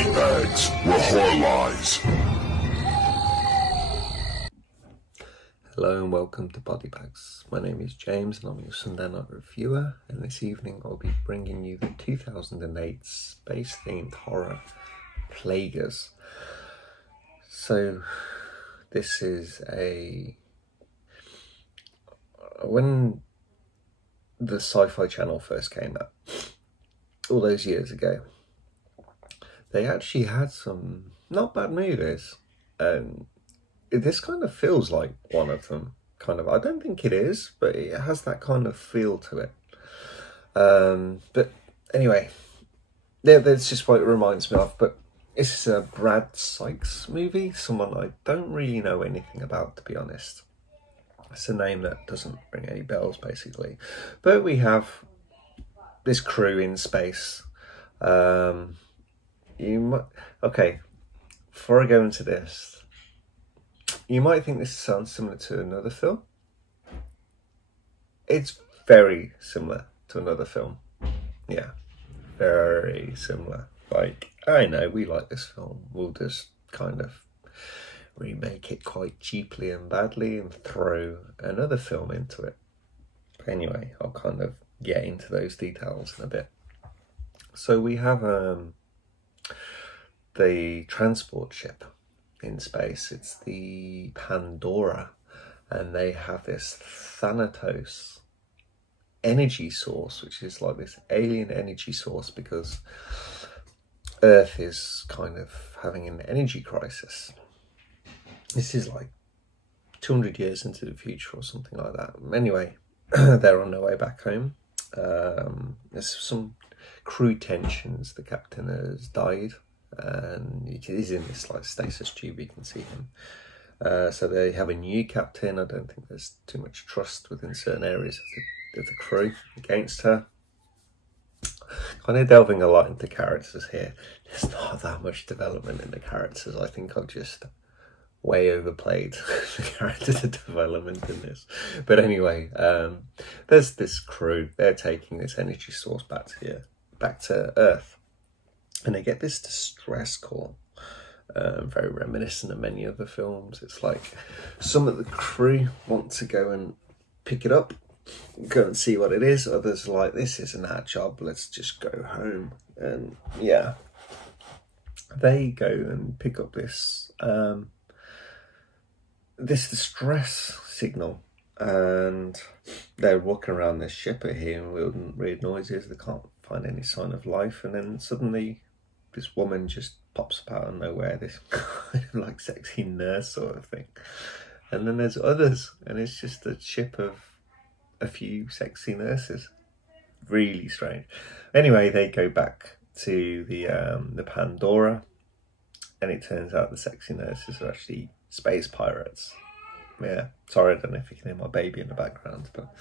body bags where horror lies. Hello and welcome to Body Bags. My name is James and I'm your Sunday night reviewer, and this evening I'll be bringing you the 2008 space-themed horror Plaguers. So this is when the Sci-Fi Channel first came out, all those years ago, they actually had some not bad movies. This kind of feels like one of them. I don't think it is, but it has that kind of feel to it. But anyway, that's just what it reminds me of. But this is a Brad Sykes movie, someone I don't really know anything about, to be honest. It's a name that doesn't ring any bells, basically. But we have this crew in space. Okay, before I go into this, you might think this sounds similar to another film. It's very similar to another film. Yeah, very similar. Like, I know, we like this film. We'll just kind of remake it quite cheaply and badly and throw another film into it. But anyway, I'll kind of get into those details in a bit. So we have the transport ship in space. It's the Pandora, and they have this Thanatos energy source, which is like this alien energy source because Earth is kind of having an energy crisis. This is like 200 years into the future or something like that. Anyway, they're on their way back home. There's some crew tensions. The captain has died, and he's in this like stasis tube. You can see him. So they have a new captain. I don't think there's too much trust within certain areas of the crew against her. Kind of delving a lot into characters here. There's not that much development in the characters. I think I've just way overplayed the character development in this. But anyway, there's this crew. They're taking this energy source back to Earth, and they get this distress call. Very reminiscent of many other films. It's like some of the crew want to go and pick it up, go and see what it is. Others are like, this isn't our job, let's just go home. And yeah, they go and pick up this this distress signal, and they're walking around this ship, hearing weird noises. They can't find any sign of life, and then suddenly this woman just pops up out of nowhere, this kind of like sexy nurse sort of thing. And then there's others, and it's just a ship of a few sexy nurses. Really strange. Anyway, they go back to the Pandora, and it turns out the sexy nurses are actually space pirates. Yeah, sorry, I don't know if you can hear my baby in the background, but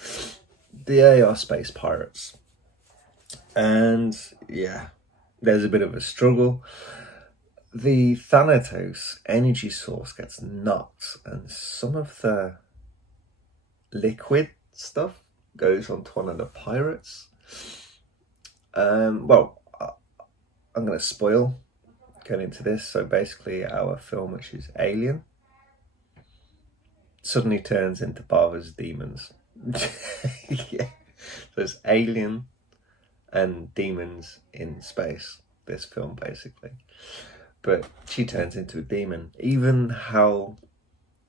they are space pirates. And yeah, there's a bit of a struggle. The Thanatos energy source gets knocked, and some of the liquid stuff goes onto one of the pirates. Well, I'm going to spoil going into this. So basically our film, which is Alien, suddenly turns into Barbara's demons. Yeah. So it's Alien and demons in space, this film basically. But she turns into a demon. Even how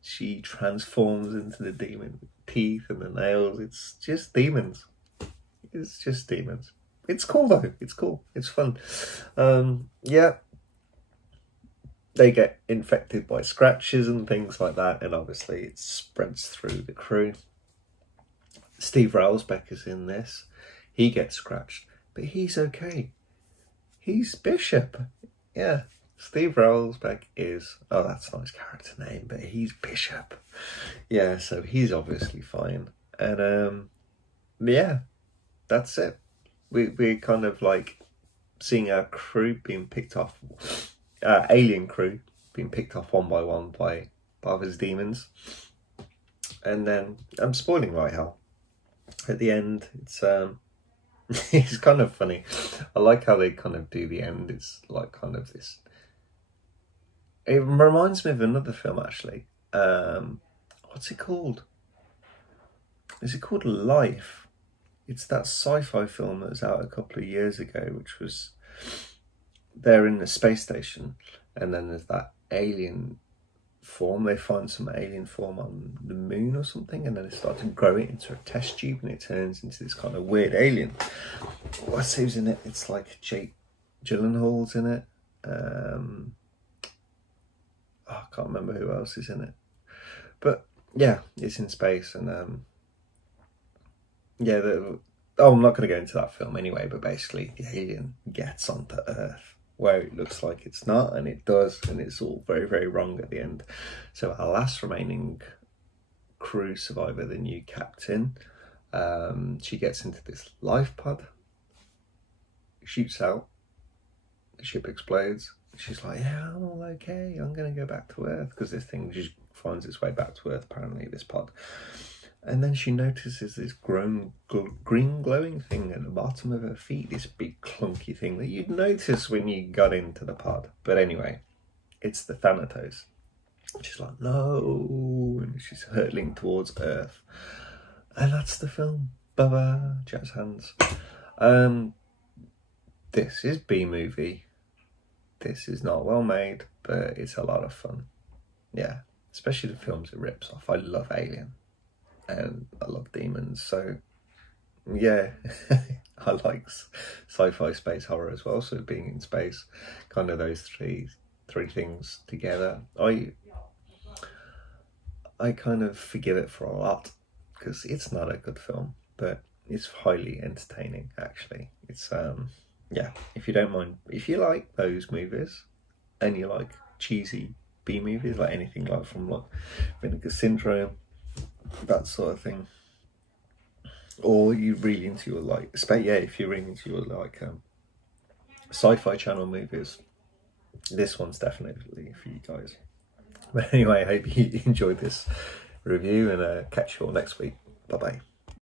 she transforms into the demon, the teeth and the nails, it's just demons. It's just demons. It's cool though, it's cool, it's fun. Yeah, they get infected by scratches and things like that, and obviously it spreads through the crew. Steve Railsback is in this. He gets scratched, but he's okay. He's Bishop. Yeah, Steve Railsback is, oh, that's a nice character name, but he's Bishop. Yeah, so he's obviously fine. And yeah, that's it. We're kind of like seeing our crew being picked off, alien crew being picked off one by one by Barbara's demons. And then, I'm spoiling right hell. At the end, it's It's kind of funny. I like how they kind of do the end. It's like kind of this. It reminds me of another film actually. What's it called? Is it called Life? It's that sci-fi film that was out a couple of years ago, which was they're in the space station, and then there's that alien form. They find some alien form on the moon or something, and then they start to grow it into a test tube, and it turns into this kind of weird alien. What's who's in it? It's like Jake Gyllenhaal's in it. I can't remember who else is in it, but yeah, it's in space, and yeah. I'm not going to go into that film anyway, but basically the alien gets onto Earth where it looks like it's not, and it does, and it's all very, very wrong at the end. So our last remaining crew survivor, the new captain, she gets into this life pod, shoots out, the ship explodes. She's like, yeah, I'm all okay, I'm going to go back to Earth, because this thing just finds its way back to Earth, apparently, this pod. And then she notices this green glowing thing at the bottom of her feet, this big clunky thing that you'd notice when you got into the pod. But anyway, it's the Thanatos. She's like, no, and she's hurtling towards Earth. And that's the film. Bye-bye, jazz hands. This is B-movie. This is not well made, but it's a lot of fun. Yeah, especially the films it rips off. I love Alien. And I love demons, so yeah. I like sci-fi space horror as well, so being in space, kind of those three things together. I kind of forgive it for a lot, because it's not a good film, but it's highly entertaining actually. It's yeah, if you don't mind, if you like those movies and you like cheesy B movies, like anything like from like Vinegar Syndrome, that sort of thing, or you really into your like if you're really into your like sci-fi channel movies, this one's definitely for you guys. But anyway, I hope you enjoyed this review, and catch you all next week. Bye bye.